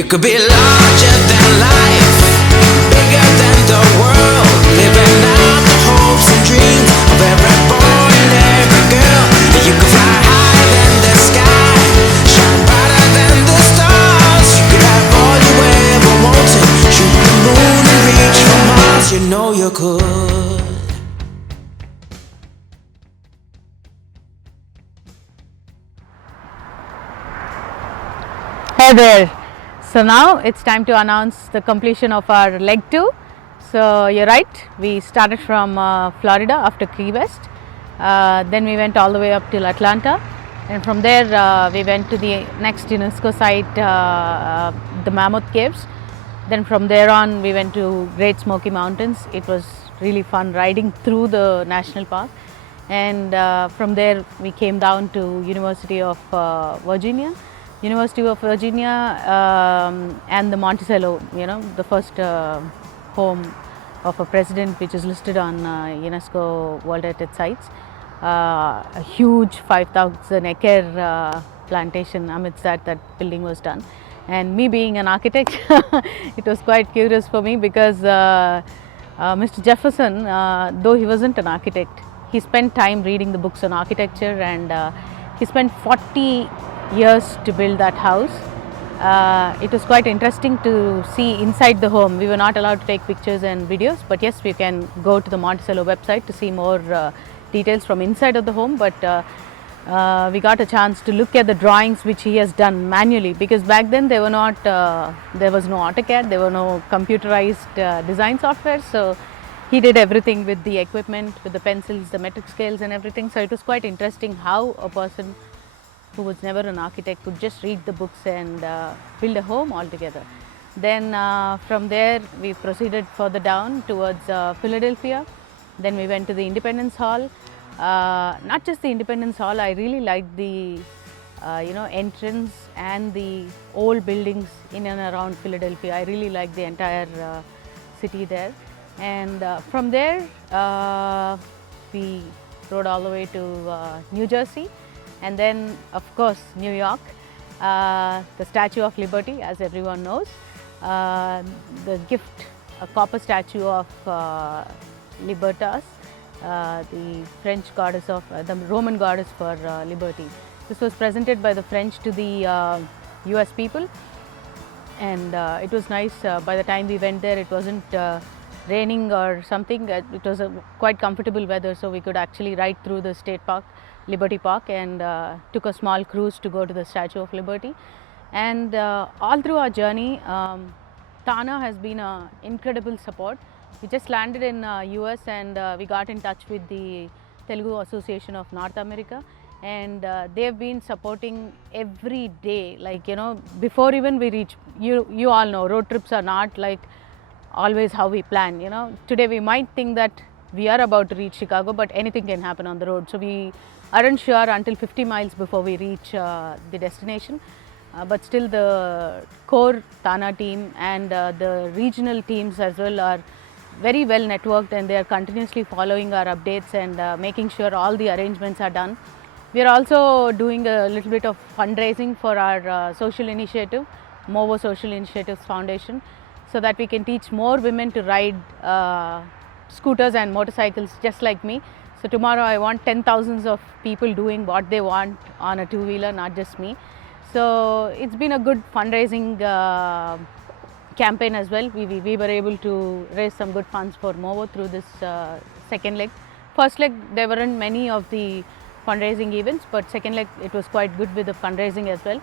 You could be larger than life, bigger than the world, living out the hopes and dreams of every boy and every girl. You could fly higher than the sky, shine brighter than the stars. You could have all you ever wanted, shoot the moon and reach for Mars. You know you could. Hey there. So now it's time to announce the completion of our leg 2. So you're right, we started from Florida after Key West, then we went all the way up till Atlanta, and from there we went to the next UNESCO site, the Mammoth Caves. Then from there on we went to Great Smoky Mountains. It was really fun riding through the national park, and from there we came down to University of Virginia and the Monticello, the first home of a president, which is listed on UNESCO World Heritage Sites. A huge 5,000 acre plantation. Amidst that building was done. And me being an architect, it was quite curious for me because Mr. Jefferson, though he wasn't an architect, he spent time reading the books on architecture, and he spent 40 years to build that house. It was quite interesting to see inside the home. We were not allowed to take pictures and videos, but yes, we can go to the Monticello website to see more details from inside of the home. But we got a chance to look at the drawings which he has done manually, because back then there was no AutoCAD, there were no computerized design software. So he did everything with the equipment, with the pencils, the metric scales and everything. So it was quite interesting how a person who was never an architect could just read the books and build a home altogether. Then from there we proceeded further down towards Philadelphia. Then we went to the Independence Hall. Not just the Independence Hall, I really liked the entrance and the old buildings in and around Philadelphia. I really liked the entire city there. And from there we rode all the way to New Jersey. And then, of course, New York, the Statue of Liberty, as everyone knows, the gift, a copper statue of Libertas, the French goddess of, the Roman goddess for liberty. This was presented by the French to the US people, and it was nice. By the time we went there, it wasn't raining or something. It was a quite comfortable weather, so we could actually ride through the state park, Liberty Park, and took a small cruise to go to the Statue of Liberty. And all through our journey, Tana has been an incredible support. We just landed in US, and we got in touch with the Telugu Association of North America, and they've been supporting every day. Like, before even we reach, you all know, road trips are not like always how we plan. Today we might think that we are about to reach Chicago, but anything can happen on the road. So we aren't sure until 50 miles before we reach the destination. But still, the core Tana team and the regional teams as well are very well networked, and they are continuously following our updates and making sure all the arrangements are done. We are also doing a little bit of fundraising for our social initiative, Movo Social Initiatives Foundation, so that we can teach more women to ride scooters and motorcycles just like me. So tomorrow I want 10,000s of people doing what they want on a two-wheeler, not just me. So it's been a good fundraising campaign as well. We were able to raise some good funds for Movo through this second leg. First leg, there weren't many of the fundraising events, but second leg, it was quite good with the fundraising as well.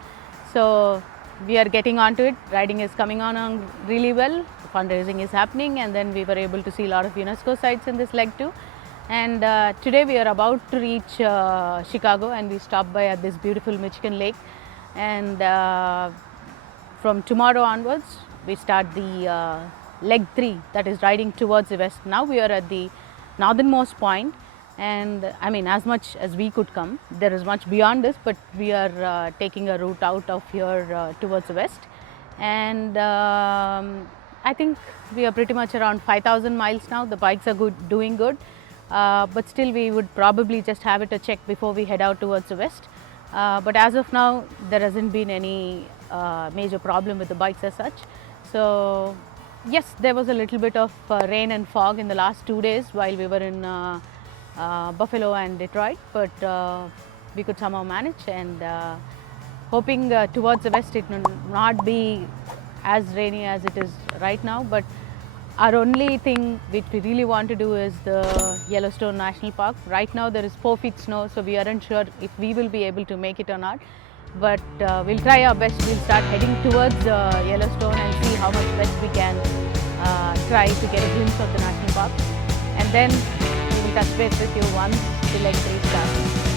So we are getting onto it. Riding is coming on really well. Fundraising is happening, and then we were able to see a lot of UNESCO sites in this leg too. And today we are about to reach Chicago, and we stopped by at this beautiful Michigan lake. And from tomorrow onwards, we start the leg 3, that is riding towards the west. Now we are at the northernmost point, and I mean, as much as we could come. There is much beyond this, but we are taking a route out of here towards the west. And I think we are pretty much around 5,000 miles now. The bikes are doing good. But still we would probably just have it a check before we head out towards the west. But as of now, there hasn't been any major problem with the bikes as such. So yes, there was a little bit of rain and fog in the last 2 days while we were in Buffalo and Detroit, but we could somehow manage, and hoping towards the west it will not be as rainy as it is right now. But our only thing which we really want to do is the Yellowstone National Park. Right now there is 4 feet snow, so we aren't sure if we will be able to make it or not. But we'll try our best. We'll start heading towards Yellowstone and see how much best we can try to get a glimpse of the national park. And then we will touch base with you once the leg 3 starts.